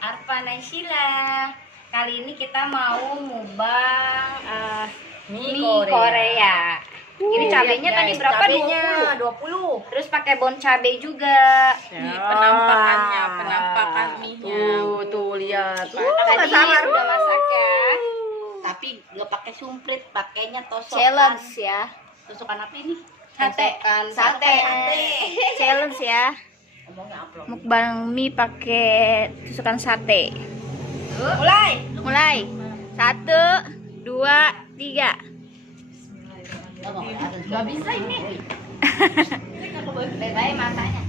Arfa Naysila. Kali ini kita mau mukbang mie Korea. Ini cabenya guys, tadi berapa? cabenya 20. Terus pakai bon cabe juga. Ini penampakan mie-nya. Tuh lihat. Tadi udah masak ya. Tapi nggak pakai sumprit, pakainya tosokan. Challenge ya. Tosokan apa ini? Sate. Challenge ya. Ngomongnya upload. Mukbang mie pakai tusukan sate. Mulai. Mulai. 1, 2, 3. Nggak bisa ini. Bye-bye matanya.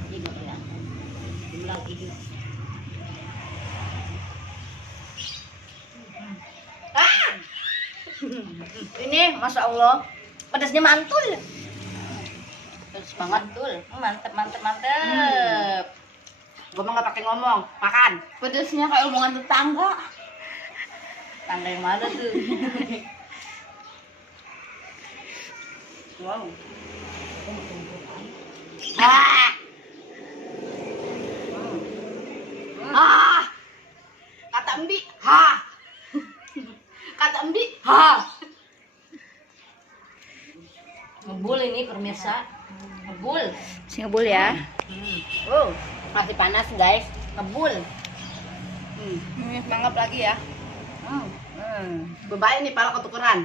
Ini Masya Allah pedasnya mantul. Terus banget. Mantep. Gue mah nggak pakai ngomong, makan. Pedasnya kayak omongan tetangga. Tanda yang mana tuh? Wow. Kata Embi, Kata Embi, Ngebul ini pemirsa. Ngebul. Singebul ya. Oh, masih panas guys. Ngebul. Mangap lagi ya. Bebaik nih pala ketukeran.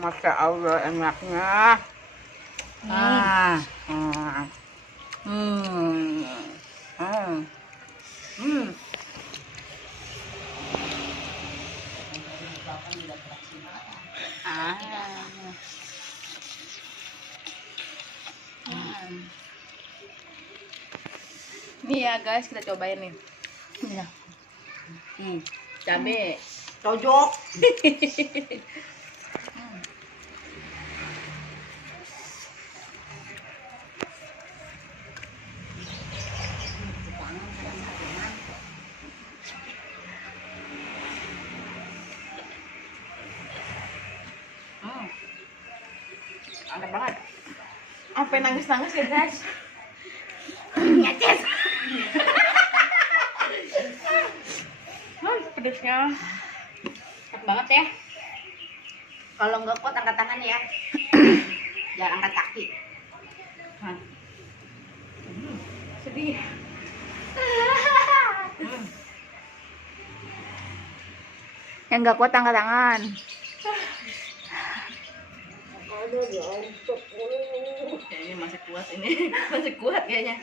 Masya Allah enaknya. Nih ya guys, kita cobain nih. Cabe tojok. Enak banget. Sampai nangis-nangis ya guys. Ngeces. Pedasnya Enak banget ya. Kalau nggak kuat angkat tangan ya. Jangan angkat kaki. sedih. Yang nggak kuat angkat tangan. Ini masih kuat ini. Masih kuat kayaknya.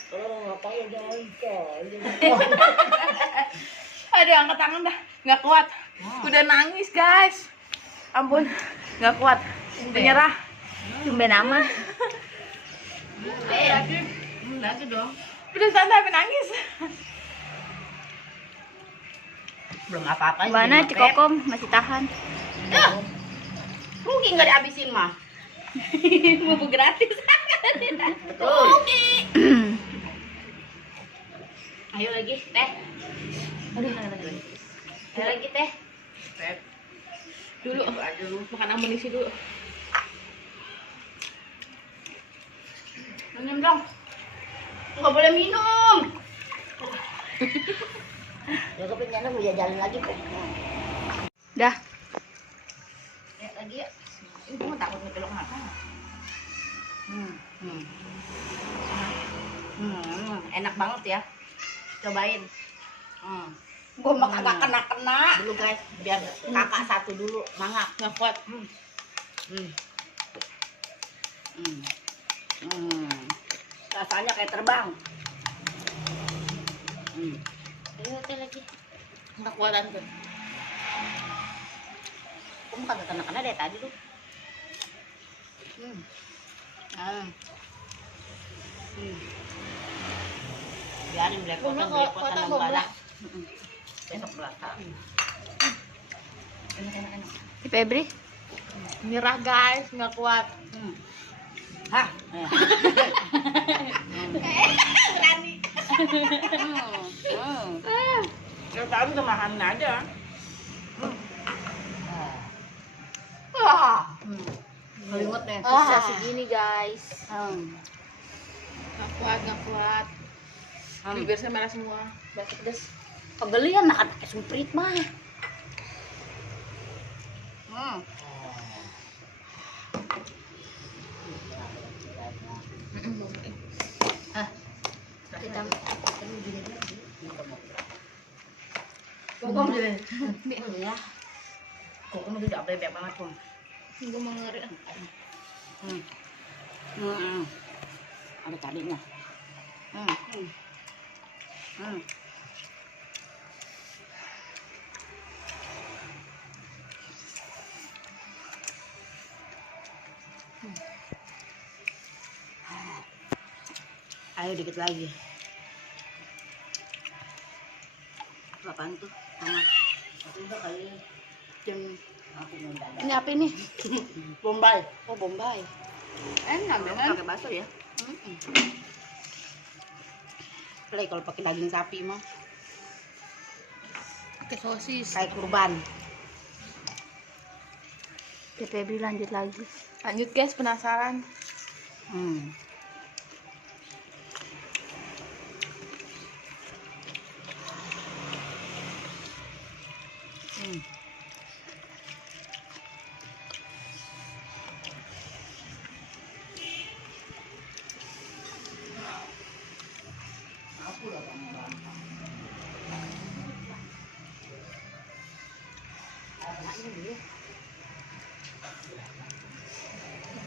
Aduh, angkat tangan dah, nggak kuat. Udah nangis guys. Ampun, nggak kuat. Menyerah. Tumben amat. Lagi dong. Udah santai tapi nangis. Belum apa-apa. Mana Cikokom masih tahan? Rugi nggak dihabisin mah. Bubuk gratis. Rugi. Ayo lagi teh. Aduh. Ayo lagi teh. Dulu, makan amunisi dulu. Minum dong. Nggak boleh minum. Ya kepengen mau jalan lagi kok. Dah. Ya lagi ya. Ini gue takut ngecelok mata. Enak banget ya. Cobain. Gue mah kagak kena dulu guys, biar kakak satu dulu mangap nggak kuat. Rasanya kayak terbang. Ayo teh lagi. Nggak kuatan tuh. Kamu kagak kena dari tadi tuh. Biarin belepotan tambah badak. Besok belakang. Enak. Di Febri? Nyerah guys, nggak kuat. Hah? Berani. Ya tahu udah makan aja. banget nih. Bisa segini guys. Nggak kuat, nggak kuat. Bibir saya merah semua. Batuk pedes. Kegelian makan pakai sumprit mah. Kita Kokom deh. Ya. Kokom itu udah bebek banget tuh. gue mau ngeri. Ada cabenya. Ayo dikit lagi. Apaan tuh? Mama. Itu udah kali jam aku ngundang. Ini apa ini? Bombay. Oh, Bombay. Enak kan? Pakai bakso ya. Play kalau pakai daging sapi mah Pakai sosis. kayak kurban. Febri lanjut lagi. Lanjut guys, penasaran.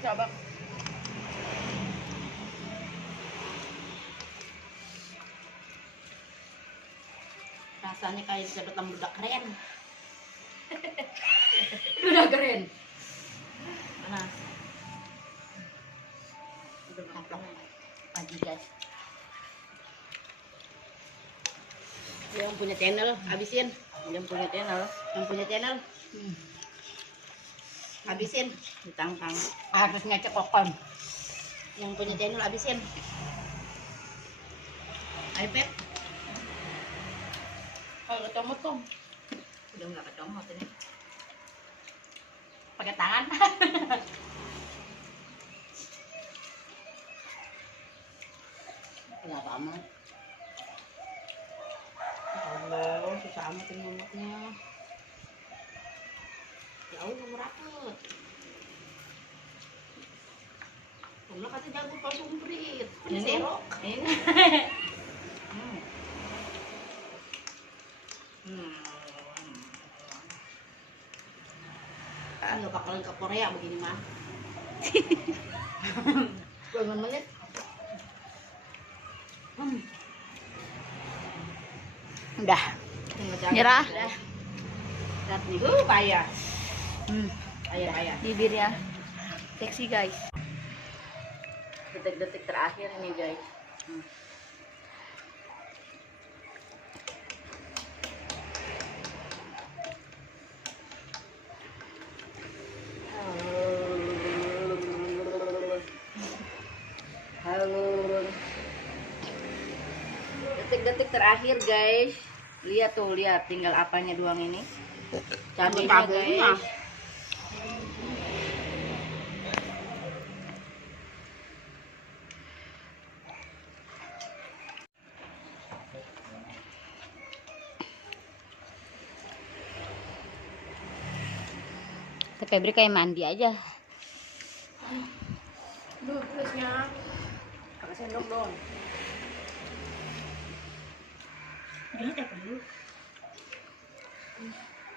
Coba. Rasanya kayak sedotan budak keren. Udah keren. Panas. Udah mantap. Pagi guys. Yang punya channel habisin. Yang punya channel. Habisin ditangkang. Harus ngecek kokon. Yang punya channel habisin. iPad. Kalau kecomot tuh. Udah nggak kecomot ini. Pakai tangan. Nggak amat. Allah, susah amat ini ngomotnya. Jauh nomor apa? Kamu kata jago pas umprit. Ini serok. Ini. Nggak bakalan ke Korea begini mah. 20 menit. Udah. Nyerah. Lihat nih. Payah. Payah. Bibirnya seksi guys. Detik-detik terakhir ini guys. Halo. Detik-detik terakhir guys. Lihat tuh, lihat tinggal apanya doang ini. Cabenya guys. Febri kayak mandi aja. Duh, pedesnya. Pakai sendok dong.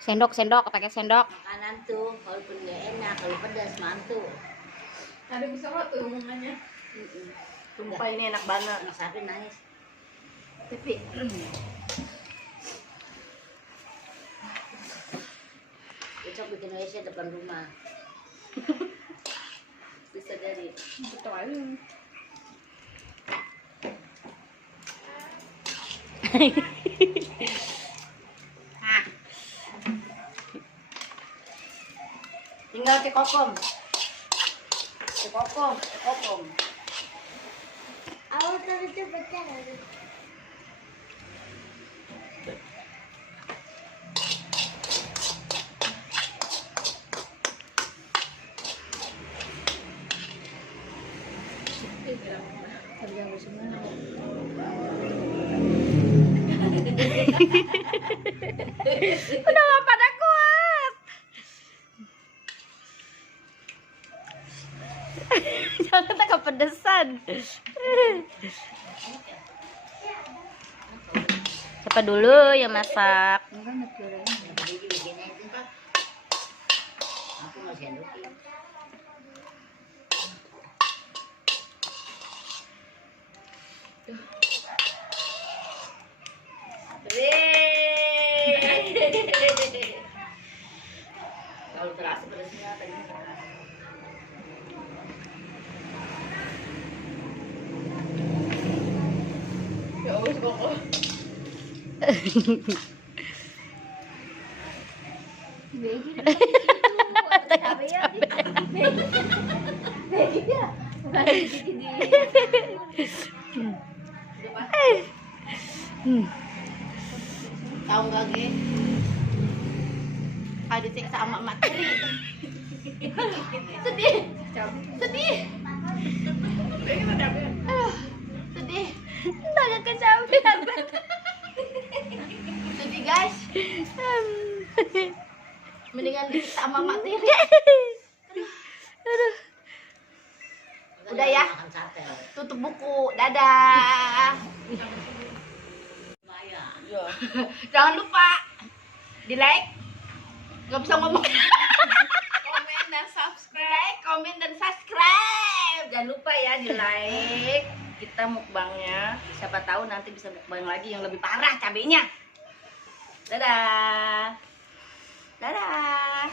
Sendok, pakai sendok. Makanan tuh walaupun nggak enak, kalau pedas mantu. Ada bisa tuh omongannya. Sumpah ini enak banget. Anak sapi nangis. Tapi Besok bikin WC depan rumah. Bisa jadi. betul aja. Tinggal ke kokom. Ke kokom. Awal tadi itu baca Udah gak pada kuat. Jangan tak kepedesan. Siapa dulu yang masak? Aku mau sendokin. Kalau terasa pedasnya tadi terasa. Ya wis kok. Tahu nggak Ge? Kalau disiksa sama emak tiri. Sedih. Sedih. Sedih. Agak kecapean. Sedih guys. Mendingan disiksa sama emak tiri. Udah ya. Tutup buku. Dadah. Yo. Jangan lupa di like. Gak bisa ngomong. Komen dan subscribe. Like, komen dan subscribe. Jangan lupa ya di like. Kita mukbangnya. Siapa tahu nanti bisa mukbang lagi yang lebih parah cabenya. Dadah. Dadah.